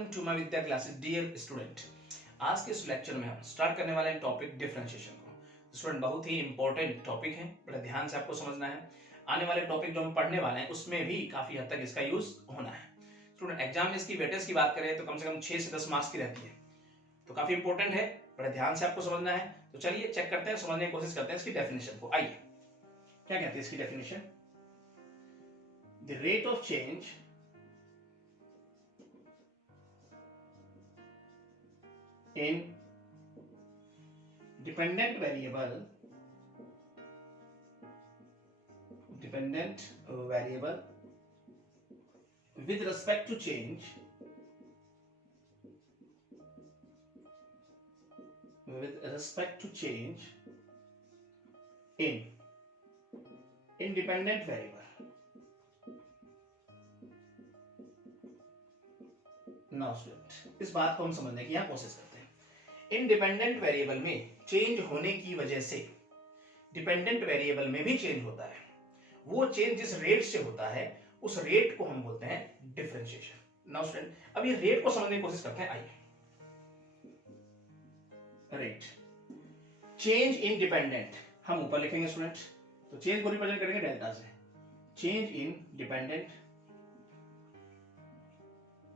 Welcome to my Vidya classes dear student. आज के इस लेक्चर में हम स्टार्ट करने वाले हैं टॉपिक डिफरेंशिएशन को। स्टूडेंट बहुत ही इंपॉर्टेंट टॉपिक है, बड़ा ध्यान से आपको समझना है। आने वाले टॉपिक जो हम पढ़ने वाले हैं उसमें भी काफी हद तक इसका यूज होना है। स्टूडेंट एग्जाम में इसकी वेटेज की बात करें तो कम से कम 6 से 10 मार्क्स की रहती है, तो काफी इंपॉर्टेंट है, बड़ा ध्यान से आपको समझना है। तो चलिए चेक करते हैं, समझने की कोशिश करते हैं इसकी डेफिनेशन को। आइए, क्या कहती है इसकी definition? The rate of change in dependent variable with respect to change in independent variable। Now student, इस बात को हम समझने की यहां कोशिश करते हैं। इंडिपेंडेंट वेरिएबल में चेंज होने की वजह से डिपेंडेंट वेरिएबल में भी चेंज होता है। वो चेंज जिस रेट से होता है उस रेट को हम बोलते हैं डिफरेंशिएशन। नाउ स्टूडेंट, अब ये रेट को समझने की कोशिश करते हैं। आइए, रेट चेंज इन डिपेंडेंट हम ऊपर लिखेंगे स्टूडेंट, तो चेंज को रिप्रेजेंट करेंगे डेल्टा से। चेंज इन डिपेंडेंट,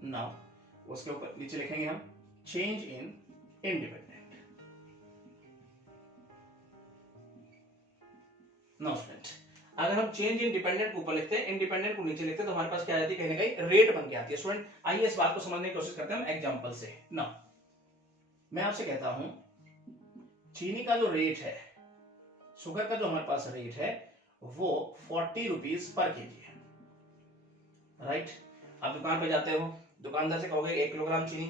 नाउ उसके ऊपर नीचे लिखेंगे हम change in independent. Now student, अगर हम चेंज इन डिपेंडेंट को ऊपर लिखते हैं, इंडिपेंडेंट को नीचे लिखते हैं, तो हमारे पास क्या आ जाती है? कहीं ना कहीं रेट बन के आती है। स्टूडेंट आइए इस बात को समझने की कोशिश करते हैं हम एग्जांपल से। नाउ मैं आपसे कहता हूं चीनी का जो रेट है, शुगर का जो हमारे पास रेट है वो 40 रुपीज पर केजी है, राइट। आप दुकान पे जाते हो, दुकानदार से कहोगे 1 किलोग्राम चीनी,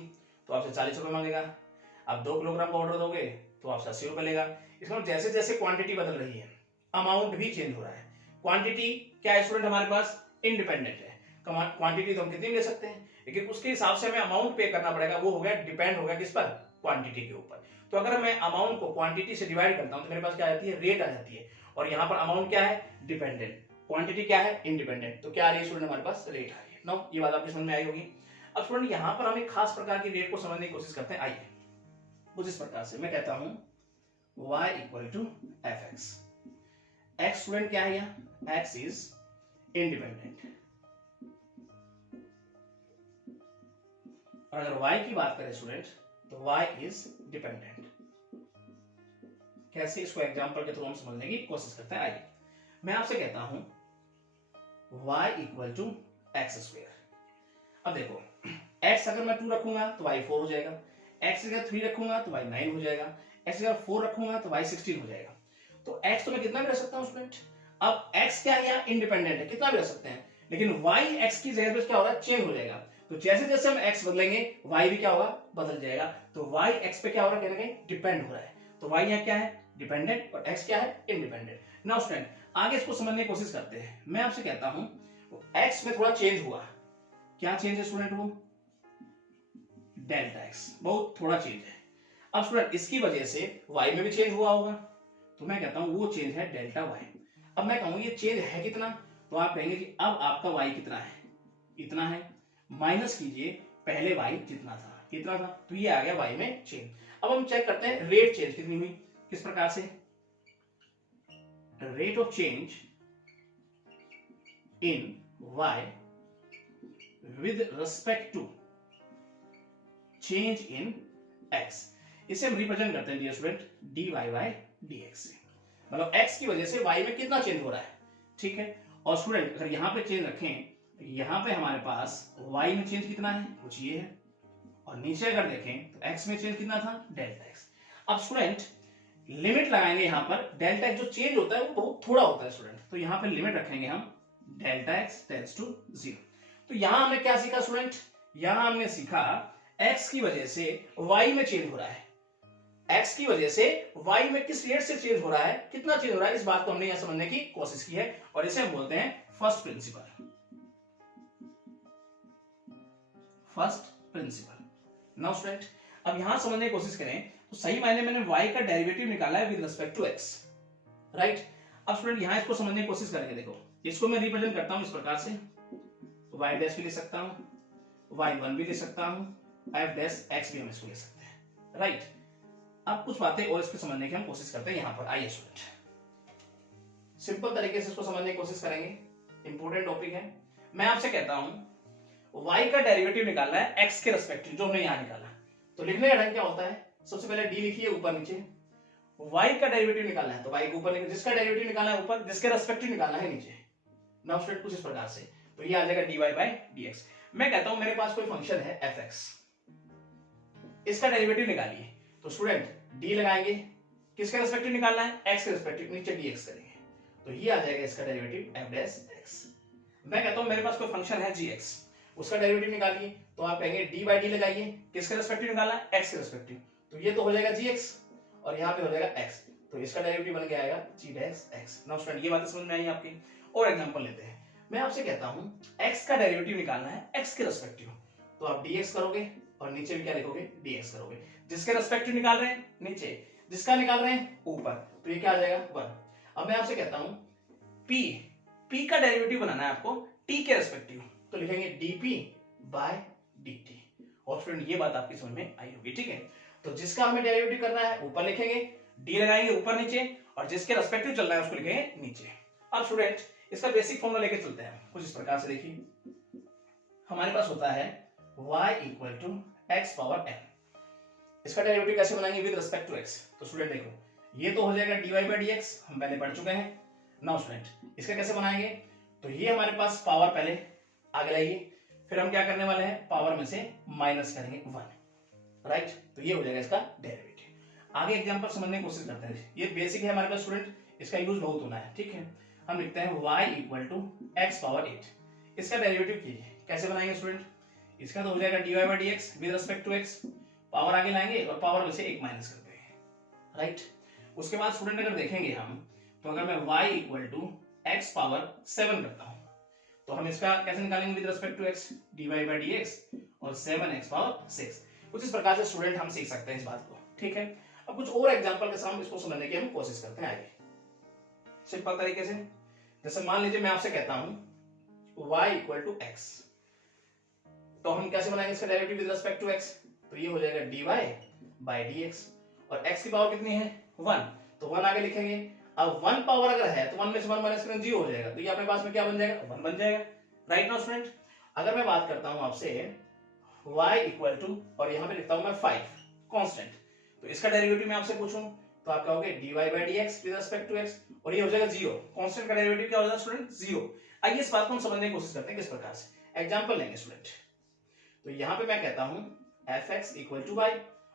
तो आपसे 40 रुपए मांगेगा। आप 2 किलोग्राम का ऑर्डर दोगे तो आपसे 80 रुपए लेगा। इसका मतलब जैसे जैसे क्वांटिटी बदल रही है अमाउंट भी चेंज हो रहा है। क्वांटिटी क्या है स्टूडेंट? हमारे पास इंडिपेंडेंट है, क्वांटिटी तो हम कितनी ले सकते हैं, लेकिन उसके हिसाब से हमें अमाउंट पे करना पड़ेगा। वो हो गया डिपेंड हो गया किस पर? क्वांटिटी के ऊपर। तो अगर मैं अमाउंट को क्वांटिटी से डिवाइड करता हूं तो मेरे पास क्या आती है? रेट आ जाती है। और यहाँ पर अमाउंट क्या है? डिपेंडेंट, क्वांटिटी क्या है? इंडिपेंडेंट। तो क्या आ रही है स्टूडेंट? हमारे पास रेट आ रही है। नो, ये बात आपकी समझ में आई होगी। अब स्टूडेंट यहाँ पर हम एक खास प्रकार की रेट को समझने की कोशिश करते हैं। आइए, कुछ इस प्रकार से मैं कहता हूं y equal to f x. X student क्या है? यहाँ x इज इंडिपेंडेंट, और अगर y की बात करें स्टूडेंट तो y इज डिपेंडेंट। कैसे? इसको एग्जांपल के थ्रू हम समझने की कोशिश करते हैं। आइए, मैं आपसे कहता हूं y equal to x square. अब देखो, x अगर मैं 2 रखूंगा तो y 4 हो जाएगा, x अगर 3 रखूंगा तो y 9 हो जाएगा, x अगर 4 रखूंगा तो y 16 हो जाएगा। तो x तो मैं कितना भी रख सकता हूं स्टूडेंट। अब x क्या है? यहाँ इंडिपेंडेंट है, कितना भी रख सकते हैं, लेकिन y x की जगह पे क्या हो रहा है? चेंज हो जाएगा। तो जैसे जैसे हम x बदलेंगे y भी क्या होगा? बदल जाएगा। तो y x पे क्या हो रहा है? कहीं ना कहीं डिपेंड हो रहा है। तो y यहाँ क्या है? डिपेंडेंट, और x क्या है? इंडिपेंडेंट। नाउ स्टूडेंट, आगे इसको समझने की कोशिश करते हैं। मैं आपसे कहता हूं x में थोड़ा चेंज हुआ। क्या चेंज है स्टूडेंट? वो डेल्टा एक्स, बहुत थोड़ा चेंज है। अब स्टूडेंट इसकी वजह से y में भी चेंज हुआ होगा, तो मैं कहता हूं वो चेंज है डेल्टा y। अब मैं कहूंगा ये चेंज है कितना, तो आप कहेंगे कि अब आपका y कितना है? इतना है। माइनस कीजिए पहले y जितना था, कितना था, तो ये आ गया y में चेंज। अब हम चेक करते हैं रेट चेंज कितनी हुई, किस प्रकार से? Rate of change in y with respect to change in x। इसे हम रिप्रेजेंट करते हैं dear student dy by dx से। मतलब x की वजह से y में कितना चेंज हो रहा है, ठीक है। और स्टूडेंट अगर यहाँ पे चेंज रखें, यहाँ पे हमारे पास y में चेंज कितना है? कुछ ये है। और नीचे अगर देखें तो x में चेंज कितना था? Delta x। अब स्टूडेंट लिमिट लगाएंगे यहाँ पर, डेल्टा x जो चेंज होता है वो बहुत थोड़ा होता है स्टूडेंट, तो यहाँ पे लिमिट रखेंगे हम डेल्टा x टेंड्स टू 0। तो यहां हमने क्या सीखा स्टूडेंट? यहां हमने सीखा x की वजह से y में चेंज हो रहा है। x की वजह से y में किस रेट से चेंज हो रहा है, कितना चेंज हो रहा है, इस बात को हमने यहां समझने की कोशिश की है, और इसे हम बोलते हैं first principle. First principle. Now student, अब यहां समझने की कोशिश करें तो सही मायने मैंने y का डेरिवेटिव निकाला है with respect to x, right. अब स्टूडेंट यहां इसको समझने की कोशिश करेंगे। देखो, इसको मैं रिप्रेजेंट करता हूं इस प्रकार से, y डैश भी ले सकता हूं, y1 भी ले सकता हूं, एफ डैश एक्स भी हम इसको ले सकते हैं, राइट। अब कुछ बातें और इसको समझने की हम कोशिश करते हैं यहाँ पर। आइए स्टूडेंट सिंपल तरीके से इसको समझने की कोशिश करेंगे, इंपॉर्टेंट टॉपिक है। मैं आपसे कहता हूं y का डेरिवेटिव निकालना है x के रेस्पेक्टिव, जो हमने यहां निकाला। तो लिखने का ढंग क्या होता है, सबसे पहले d लिखिए ऊपर नीचे, y का डेरिवेटिव निकालना है तो y को ऊपर लिखिए, जिसका डेरिवेटिव निकालना है ऊपर, जिसके रेस्पेक्टिव निकालना है नीचे। नाउ स्टूडेंट कुछ इस प्रकार से, तो ये आ जाएगा dy बाय dx। मैं कहता हूं मेरे पास कोई फंक्शन है fx, इसका डेरिवेटिव निकालिए। तो स्टूडेंट d लगाएंगे, किसके रेस्पेक्टिव निकालना है, x के रेस्पेक्टिव, नीचे dx करेंगे, तो ये आ जाएगा इसका डेरिवेटिव f डैश x। मैं कहता हूं मेरे पास कोई फंक्शन है gx, उसका डेरिवेटिव निकालिए, तो आप कहेंगे d बाई डी लगाइए, किसके रेस्पेक्टिव निकालना है, x के रेस्पेक्टिव, तो ये तो हो जाएगा gx और यहाँ पे हो जाएगा x, तो इसका डेरिवेटिव बन के आएगा g dash x। Now student ये बातें समझ में आई आपकी। और एग्जांपल लेते हैं, मैं आपसे कहता हूं x का डेरिवेटिव निकालना है x के रेस्पेक्टिव, तो आप dx करोगे और नीचे भी क्या लिखोगे, dx करोगे, जिसके रेस्पेक्टिव निकाल रहे हैं नीचे, जिसका निकाल रहे हैं ऊपर, तो ये क्या आ जाएगा 1। अब मैं आपसे कहता हूं p का डेरिवेटिव बनाना है आपको t के रेस्पेक्टिव, तो लिखेंगे dp बाय dt। और स्टूडेंट ये बात आपकी समझ में आई होगी, ठीक है। तो जिसका हमें डेरिवेटिव करना है ऊपर लिखेंगे, d लगाएंगे ऊपर नीचे, और जिसके रेस्पेक्टिव चल रहा है उसको लिखेंगे नीचे। अब स्टूडेंट इसका बेसिक फॉर्मूला लेके चलते हैं कुछ इस प्रकार से। देखिए हमारे पास होता है y equal to x power n, इसका डेरिवेटिव कैसे बनाएंगे, विद रिस्पेक्ट टू x। तो स्टूडेंट देखो ये तो हो जाएगा dy बाय dx, हम पहले पढ़ चुके हैं। नाउ स्टूडेंट इसका कैसे बनाएंगे, तो ये हमारे पास पावर पहले आगे लाइए, फिर हम क्या करने वाले हैं, पावर में से माइनस करेंगे 1, राइट। तो ये हो जाएगा इसका डेरिवेटिव। आगे एग्जांपल समझने की कोशिश करते हैं, ये बेसिक है हमारे पास स्टूडेंट, इसका यूज बहुत होना है, ठीक है। हम लिखते हैं y equal to x power 8, इसका डेरिवेटिव कीजिए, कैसे बनाएंगे स्टूडेंट, इसका तो हो जाएगा dy by dx with respect to x, power आगे लाएंगे और पावर में से 1 माइनस कर देंगे, राइट। उसके बाद स्टूडेंट अगर देखेंगे हम, तो अगर मैं y equal to x power 7 करता हूं, तो हम इसका कैसे निकालेंगे, with respect to x, dy by dx और 7x पावर 6। कुछ इस प्रकार से स्टूडेंट हम सीख सकते हैं इस बात को, ठीक है। अब कुछ और एग्जांपल के साथ इसको समझने की हम कोशिश करते हैं आगे सिंपल तरीके से। जैसे मान लीजिए मैं आपसे कहता हूं y इक्वल टू x, तो हम कैसे बनाएंगे इसका derivative with respect to x, तो ये हो जाएगा dy बाय dx, और x की पावर कितनी है 1, तो 1 आगे लिखेंगे। अब 1 पावर अगर है तो 1 में से 1 माइनस करें 0 हो जाएगा, तो ये अपने पास में क्या बन जाएगा, 1 बन जाएगा, राइट। नाउ स्टूडेंट अगर मैं बात करता हूं आपसे y इक्वल टू, और यहां पे लिखता हूं मैं 5 कांस्टेंट, तो इसका डेरिवेटिव मैं आपसे पूछूं तो आप कहोगे dy by dx with respect to x, और ये हो जाएगा 0, कांस्टेंट का डेरिवेटिव क्या हो जाएगा स्टूडेंट 0। आइए इस बात को हम समझने की कोशिश करते हैं किस प्रकार से, एग्जांपल लेंगे स्टूडेंट। तो यहां पे मैं कहता हूं fx इक्वल टू y,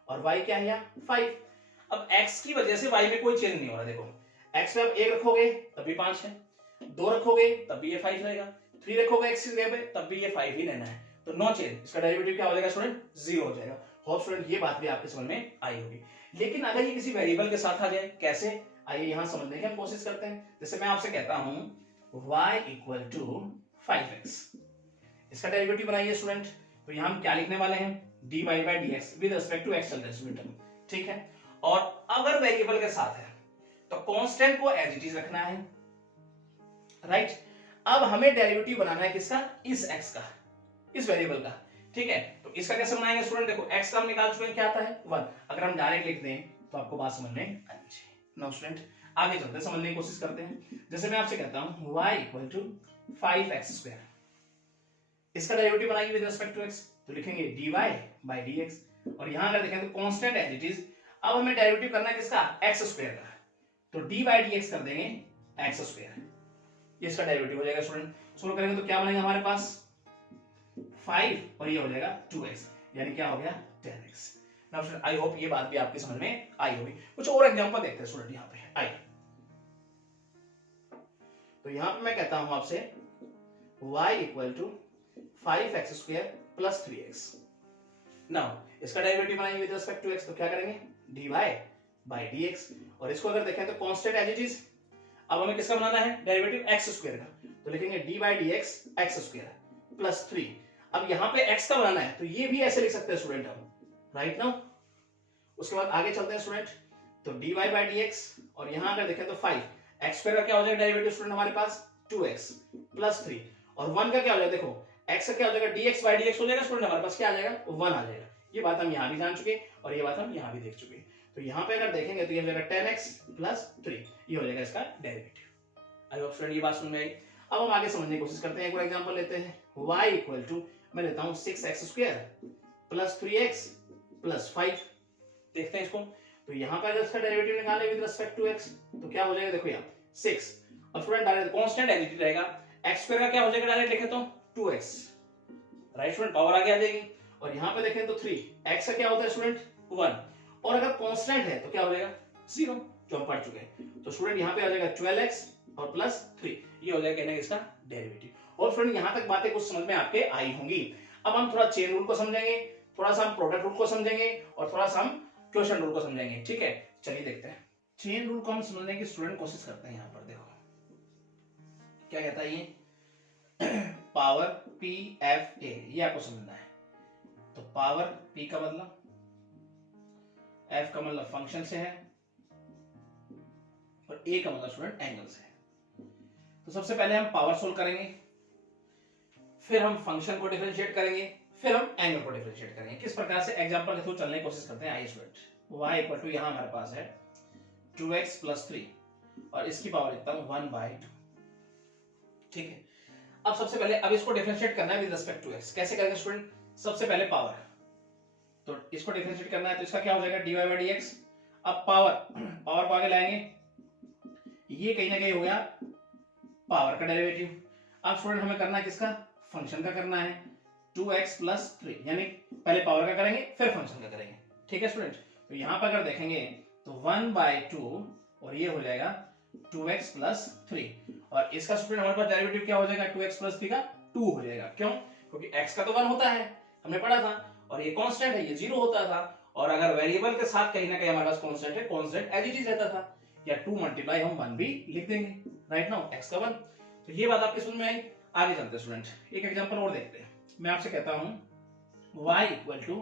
और y क्या है यहाँ 5। अब x की वजह से y में कोई चेंज नहीं हो रहा, देखो x पे आप 1 रखोगे तब भी 5 है, 2 रखोगे तब भी ये 5 रहेगा, 3 रखोगे x की जगह पे तब भी ये 5 ही रहना है, तो नो चेंज, इसका डेरिवेटिव क्या हो जाएगा स्टूडेंट 0 हो जाएगा। होप स्टूडेंट ये बात भी आपके समझ में आई होगी। लेकिन अगर ये किसी वेरिएबल के साथ आ जाए, कैसे, आइए यहां समझने की हम कोशिश करते हैं। जैसे मैं आपसे कहता हूं y इक्वल टू 5x, इसका डेरिवेटिव बनाइए स्टूडेंट, तो यहां हम क्या लिखने वाले हैं, dy by dx with respect to x चल रहा है स्टूडेंट, ठीक है। और अगर वेरिएबल के साथ है तो कांस्टेंट को एज इट इज रखना है, राइट। अब हमें डेरिवेटिव बनाना है किसका, इस x का, इस वेरिएबल का, ठीक है। तो इसका कैसे बनाएंगे स्टूडेंट, देखो x का हम निकाल चुके हैं, क्या आता है 1, अगर हम डायरेक्ट लिख दें तो आपको बात समझ में आनी चाहिए। नाउ स्टूडेंट आगे चलते हैं, समझने की कोशिश करते हैं। जैसे मैं आपसे कहता हूं y इक्वल टू 5x², इसका डेरिवेटिव बनाएंगे विद रिस्पेक्ट टू x, तो लिखेंगे dy बाय dx, और यहां अगर देखें तो कांस्टेंट एज इट इज। अब हमें डेरिवेटिव करना है किसका, x² का, तो d बाय dx कर देंगे x², ये इसका डेरिवेटिव हो जाएगा स्टूडेंट। सोल्व करेंगे तो क्या बनेगा हमारे पास 5, और ये हो जाएगा 2x, यानी क्या हो गया 10x। Now student I hope ये बात भी आपके समझ में आई होगी। कुछ और एग्जांपल देखते हैं स्टूडेंट यहाँ पे, आइए। तो यहाँ पे मैं कहता हूं आपसे y equal to 5x² plus 3x। Now इसका डेरिवेटिव बनाएंगे विद रिस्पेक्ट टू x, तो क्या करेंगे dy बाय dx, और इसको अगर देखें तो कांस्टेंट एज इट इज। अब हमें किसका बनाना है, डेरिवेटिव x² का, तो लिखेंगे d bye dx x² plus 3। अब यहाँ पे x का बनाना है, तो ये भी ऐसे लिख सकते हैं स्टूडेंट हम, राइट नाउ। उसके बाद आगे चलते हैं स्टूडेंट, तो dy बाय dx, और यहाँ अगर देखें तो 5x² का क्या हो जाएगा डेरिवेटिव स्टूडेंट हमारे पास 2x प्लस 3, और 1 का क्या हो जाएगा, देखो x का क्या हो जाएगा dx बाय dx हो जाएगा स्टूडेंट, हमारे पास क्या आ जाएगा 1 आ जाएगा, ये बात हम यहाँ भी जान चुके और ये बात हम यहाँ भी देख चुके। तो यहाँ पे अगर देखेंगे तो ये हो जाएगा 10x प्लस 3, ये हो जाएगा इसका डेरिवेटिव। आई होप स्टूडेंट ये बात समझ में आई। अब हम आगे समझने की कोशिश करते हैं, एक और एग्जांपल लेते हैं। y इक्वल टू मैं लेता हूँ 6x square plus 3x plus 5। देखते हैं इसको। तो यहाँ पे अगर इसका डेरिवेटिव निकाले विद रिस्पेक्ट टू x तो क्या हो जाएगा, देखो यहाँ 6। अब student direct constant as it रहेगा, x स्क्वायर का क्या हो जाएगा डायरेक्ट लिखे तो 2x, राइट स्टूडेंट, पावर आगे आ जाएगी। और यहाँ पे देखें तो 3, x का क्या होता है स्टूडेंट 1, और अगर कांस्टेंट है तो क्या हो जाएगा 0, जो हम पढ़ चुके हैं। तो स्टूडेंट यहाँ पे आ जाएगा 12x और प्लस 3, ये हो जाएगा कहने का इसका डेरिवेटिव। और स्टूडेंट यहाँ तक बातें कुछ समझ में आपके आई होंगी। अब हम थोड़ा चेन रूल को समझेंगे, थोड़ा सा हम प्रोडक्ट रूल को समझेंगे और थोड़ा सा हम क्वेश्चन रूल को समझेंगे, ठीक है। चलिए देखते हैं। चेन रूल को हम समझने की स्टूडेंट कोशिश करते हैं। यहाँ पर देखो क्या कहता है ये पावर पी एफ ए, ये आपको समझना है। तो पावर पी का मतलब, एफ का मतलब फंक्शन से है और ए का मतलब स्टूडेंट एंगल से है। तो सबसे पहले हम पावर सोल्व करेंगे, फिर हम फंक्शन को डिफरेंशिएट करेंगे, फिर हम एंगल को डिफरेंशिएट करेंगे। किस प्रकार से एग्जांपल के थ्रू चलने की कोशिश करते हैं। आइए स्टूडेंट, y इक्वल टू यहां हमारे पास है 2x प्लस 3 और इसकी पावर लिखता हूं 1/2, ठीक है। अब सबसे पहले अब इसको डिफरेंशिएट करना है विद रिस्पेक्ट टू x। कैसे करेंगे स्टूडेंट, सबसे पहले पावर, तो इसको डिफरेंशिएट करना है तो इसका क्या हो जाएगा dy/dx। अब पावर को आगे लाएंगे, ये कहीं ना कहीं हो गया पावर का डेरिवेटिव। अब स्टूडेंट हमें करना है किसका, फंक्शन का करना है 2x प्लस 3, यानी पहले पावर का करेंगे फिर फंक्शन का करेंगे, ठीक है स्टूडेंट। तो यहां पर अगर देखेंगे तो 1/2 और ये हो जाएगा 2x प्लस 3, और इसका स्टूडेंट हमारे पास डेरिवेटिव क्या हो जाएगा 2x प्लस 3 का 2 हो जाएगा। क्यों, क्योंकि x का तो 1 होता है, हमने पढ़ा था, और ये कांस्टेंट है, ये 0 होता था। और अगर वेरिएबल के साथ कहीं ना कहीं हमारे पास कांस्टेंट है, कांस्टेंट एज इट इज रहता था, या 2 मल्टीप्लाई हम 1 भी लिख देंगे, राइट नाउ x का 1। तो ये बात आपके समझ में आई। आगे चलते हैं स्टूडेंट, एक एग्जांपल और देखते हैं। मैं आपसे कहता हूं y equal to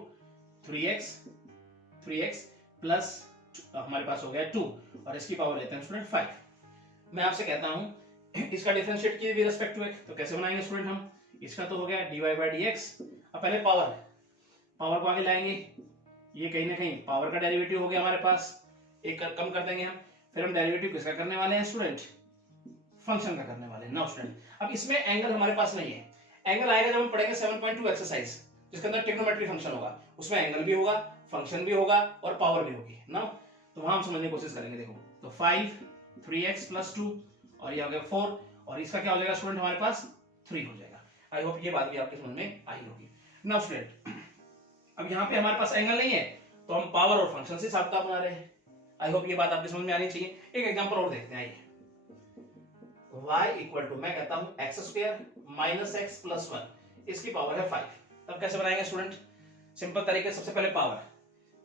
3x plus हमारे पास हो गया 2 और इसकी पावर लेते हैं स्टूडेंट 5। मैं आपसे कहता हूं इसका डिफरेंशिएट कीजिए विद रिस्पेक्ट टू x, तो कैसे बनाएंगे स्टूडेंट हम, इसका तो हो गया dy/dx। अब पहले पावर को आगे लाएंगे, ये कहीं ना कहीं पावर का डेरिवेटिव हो गया हमारे पास, एक कम कर देंगे हम, फिर हम डेरिवेटिव किसका करने वाले हैं स्टूडेंट, फंक्शन का करने वाले हैं। नाउ स्टूडेंट अब इसमें एंगल हमारे पास नहीं है, एंगल आएगा जब हम पढ़ेंगे 7.2 एक्सरसाइज, जिसके अंदर ट्रिग्नोमेट्री फंक्शन होगा, उसमें एंगल भी होगा, फंक्शन भी होगा और पावर भी होगी ना। तो वहां हम समझने की कोशिश करेंगे। देखो तो 5 3x प्लस 2 और ये हो गया 4 और इसका क्या हो जाएगा स्टूडेंट हमारे पास 3 हो जाएगा। आई होप ये बात भी आपके समझ में आई होगी। नाउ स्टूडेंट अब यहाँ पे हमारे पास एंगल नहीं है तो हम पावर और फंक्शन से हिसाब बना रहे हैं। आई होप ये बात आपके समझ में आनी चाहिए। एक एग्जांपल और देखते हैं। आइए y इक्वल टू मैं कहता हूं x square minus x plus 1, इसकी पावर है 5। तब कैसे बनाएंगे स्टूडेंट, सिंपल तरीके, सबसे पहले power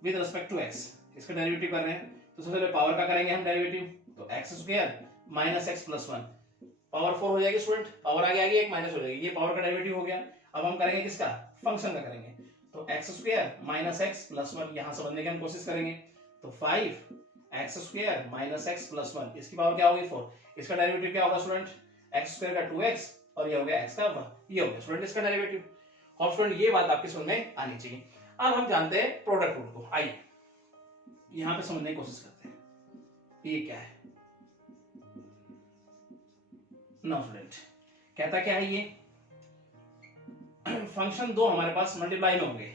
with respect to x, इसका डेरिवेटिव कर रहे हैं तो सबसे पहले पावर का करेंगे हम डेरिवेटिव, तो x square minus x plus 1 power 4 हो जाएगी स्टूडेंट, पावर आगे आएगी, एक माइनस हो जाएगी, ये पावर का डेरिवेटिव हो गया। अब हम करेंगे किसका, फंक्शन का करेंगे, तो x square minus x plus 1 यहां समझने की हम कोशिश करेंगे, तो 5x square minus x plus 1 इसकी पावर क्या होगी 4, इसका डेरिवेटिव क्या होगा स्टूडेंट, x स्क्वायर का 2x और ये हो गया x का 1, ये हो गया स्टूडेंट इसका डेरिवेटिव। और स्टूडेंट ये बात आपकी समझ में आनी चाहिए। अब हम जानते हैं प्रोडक्ट रूल को। आइए यहां पे समझने की कोशिश करते हैं ये क्या है। नो स्टूडेंट कहता क्या है, ये फंक्शन दो हमारे पास मल्टीप्लाई में होंगे,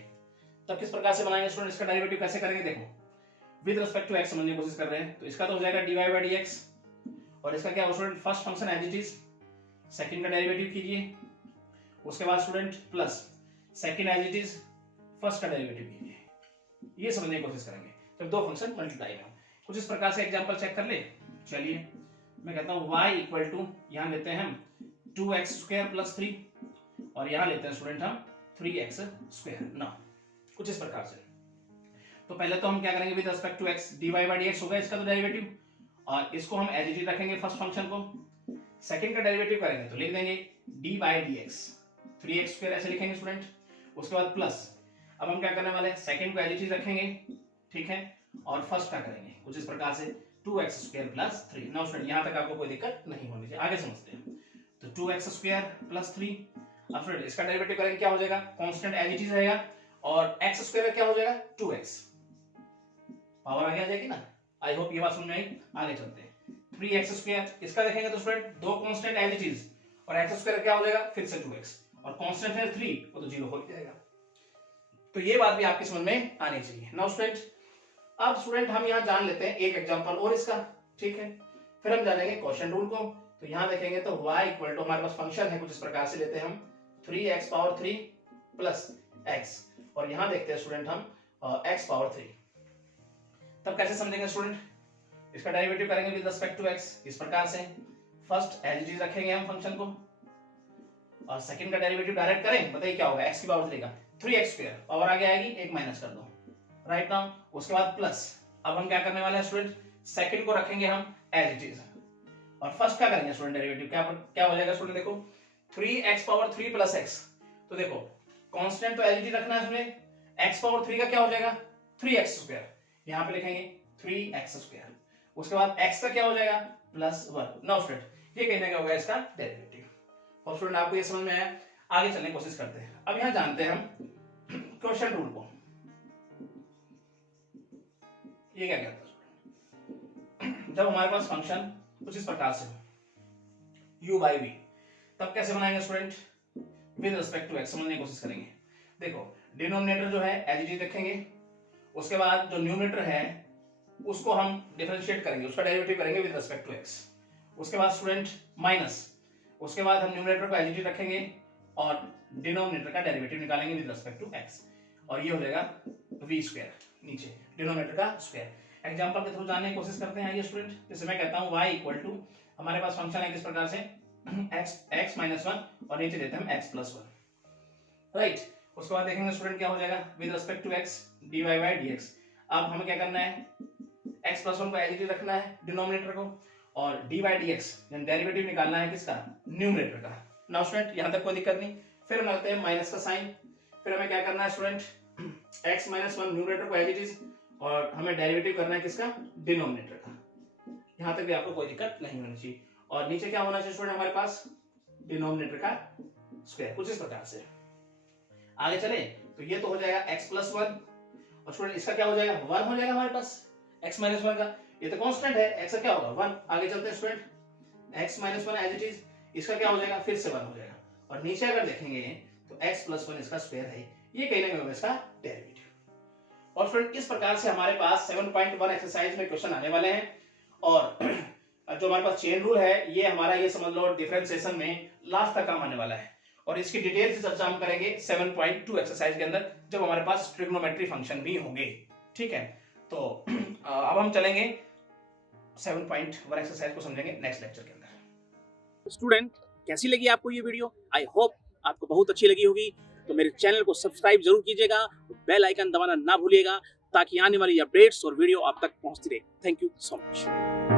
तब किस प्रकार से बनाएंगे स्टूडेंट, इसका डेरिवेटिव कैसे करेंगे। देखो विद रिस्पेक्ट टू x समझने की कोशिश कर रहे हैं, तो इसका तो हो जाएगा dy/dx और इसका क्या होगा student, first function as it is, second का डेरिवेटिव कीजिए, उसके बाद student plus second as it is, first का डेरिवेटिव कीजिए, ये समझने की कोशिश करेंगे जब दो फंक्शन मल्टीप्लाई में। कुछ इस प्रकार से एग्जांपल चेक कर ले। चलिए मैं कहता हूं y इक्वल टू यहां लेते हैं हम 2x स्क्वायर प्लस 3 और यहां लेते हैं स्टूडेंट हम 3x स्क्वायर ना, कुछ इस प्रकार से। तो पहले तो हम क्या करेंगे with respect to x, dy/dx होगा इसका तो डेरिवेटिव, और इसको हम एज इट इज रखेंगे फर्स्ट फंक्शन को, सेकंड का डेरिवेटिव करेंगे तो लिख देंगे d/dx 3x स्क्वायर ऐसे लिखेंगे स्टूडेंट, उसके बाद प्लस, अब हम क्या करने वाले हैं, सेकंड को एज इट इज रखेंगे, ठीक है, और फर्स्ट का करेंगे कुछ इस प्रकार से 2x square plus 3। Now student यहां तक आपको कोई दिक्कत नहीं होनी चाहिए, आगे समझते हैं। तो 2x स्क्वायर प्लस 3, अब स्टूडेंट इसका डेरिवेटिव करेंगे क्या हो जाएगा, कांस्टेंट एज इट इज रहेगा और एक्स स्क्वायर का क्या हो जाएगा 2x, पावर आगे आ जाएगी ना। आई होप ये बात समझ में आई। आगे चलते हैं 3x स्क्वायर, इसका देखेंगे तो स्टूडेंट दो कांस्टेंट एज इट इज, और x स्क्वायर क्या हो जाएगा फिर से 2x, और कांस्टेंट है 3 वो तो 0 हो जाएगा। तो ये बात भी आपकी समझ में आनी चाहिए। नाउ स्टूडेंट, अब स्टूडेंट हम यहाँ जान लेते हैं एक एग्जांपल और इसका, ठीक है, फिर हम जानेंगे क्वोशिएंट रूल को। तो यहाँ देखेंगे तो y इक्वल टू हमारे पास फंक्शन है कुछ इस प्रकार से लेते हैं हम 3x पावर 3 प्लस x, और यहाँ देखते हैं स्टूडेंट हम x पावर 3। तब कैसे समझेंगे स्टूडेंट, इसका डेरिवेटिव करेंगे विद रिस्पेक्ट टू x इस प्रकार से, फर्स्ट एज इट इज रखेंगे हम फंक्शन को, और सेकंड का डेरिवेटिव डायरेक्ट करें, बताइए क्या होगा x की पावर 3 का 3x स्क्वायर, पावर आगे आएगी एक माइनस कर दो, राइट नाउ उसके बाद प्लस। अब हम क्या करने वाले हैं स्टूडेंट, सेकंड को रखेंगे हम एज इट इज, और फर्स्ट क्या करेंगे स्टूडेंट डेरिवेटिव क्या हो जाएगा स्टूडेंट, देखो 3x पावर 3 प्लस x, तो देखो कांस्टेंट तो एज इट इज रखना है इसमें, x पावर 3 का क्या हो जाएगा 3x स्क्वायर, यहाँ पे लिखेंगे 3x स्क्वायर, उसके बाद x का क्या हो जाएगा प्लस 1। नाउ स्टूडेंट ये कहने का होगा इसका डेरिवेटिव। और स्टूडेंट आपको ये समझ में आया, आगे चलने की कोशिश करते हैं। अब यहाँ जानते हैं हम क्वोशिएंट रूल को, ये क्या कहता है, जब हमारे पास फंक्शन कुछ इस प्रकार से हो u बाई v, तब कैसे बनाएंगे student, with respect to x समझने की कोशिश करेंगे। देखो डिनोमिनेटर जो है एज इट इज रखेंगे, उसके बाद जो न्यूमरेटर है उसको हम डिफरेंशिएट करेंगे, उसका डेरिवेटिव करेंगे विद रिस्पेक्ट टू x, उसके बाद स्टूडेंट माइनस, उसके बाद हम न्यूमरेटर को एज इट इज रखेंगे और डिनोमिनेटर का डेरिवेटिव निकालेंगे विद रिस्पेक्ट टू x, और ये हो जाएगा v स्क्वायर, नीचे डिनोमिनेटर का स्क्वायर। एग्जांपल के थ्रू जानने की कोशिश करते हैं। आइए स्टूडेंट, जैसे मैं कहता हूं y इक्वल टू हमारे पास फंक्शन है किस प्रकार से x माइनस 1 और नीचे देते हैं हम x प्लस 1, राइट। उसके बाद देखेंगे स्टूडेंट क्या हो जाएगा with respect to x dy by dx। अब हमें क्या करना है, x प्लस 1 को एज इट इज रखना है डिनोमिनेटर को, और dy बाई dx डेरिवेटिव निकालना है किसका, न्यूमरेटर का। नाउ स्टूडेंट यहां तक कोई दिक्कत नहीं, फिर हम लगाते हैं माइनस का साइन, फिर हमें क्या करना है स्टूडेंट, x माइनस 1 न्यूमरेटर को एज इट इज, और हमें डेरिवेटिव करना है किसका, डिनोमिनेटर का। यहां तक भी आपको कोई दिक्कत नहीं होनी चाहिए, और नीचे क्या होना चाहिए स्टूडेंट हमारे पास, डिनोमिनेटर का स्क्वायर, कुछ इस प्रकार से। आगे चले तो ये तो हो जाएगा x प्लस 1, और स्टूडेंट इसका क्या हो जाएगा 1 हो जाएगा हमारे पास x माइनस 1 का, ये तो कांस्टेंट है, x का क्या होगा 1। आगे चलते हैं student, x minus 1 as it is, इसका क्या हो जाएगा फिर से 1 हो जाएगा, और नीचे अगर देखेंगे तो x प्लस 1 इसका स्क्वायर है, ये कहने में होगा इसका डेरिवेटिव। और फ्रेंड इस प्रकार से हमारे पास 7.1 एक्सरसाइज में क्वेश्चन आने वाले हैं, और जो हमारे पास चेन रूल है ये हमारा, ये समझ लो डिफरेंशिएशन में लास्ट तक काम आने वाला है, और इसकी डिटेल से चर्चा हम करेंगे 7.2 एक्सरसाइज के अंदर, जब हमारे पास ट्रिग्नोमेट्री फंक्शन भी होंगे, ठीक है। तो अब हम चलेंगे 7.1 एक्सरसाइज को समझेंगे नेक्स्ट लेक्चर के अंदर। स्टूडेंट कैसी लगी आपको ये वीडियो, आई होप आपको बहुत अच्छी लगी होगी। तो मेरे चैनल को सब्सक्राइब जरूर कीजिएगा, बेल आइकन दबाना ना भूलिएगा, ताकि आने वाली अपडेट्स और वीडियो आप तक पहुंचती रहे। Thank you so much.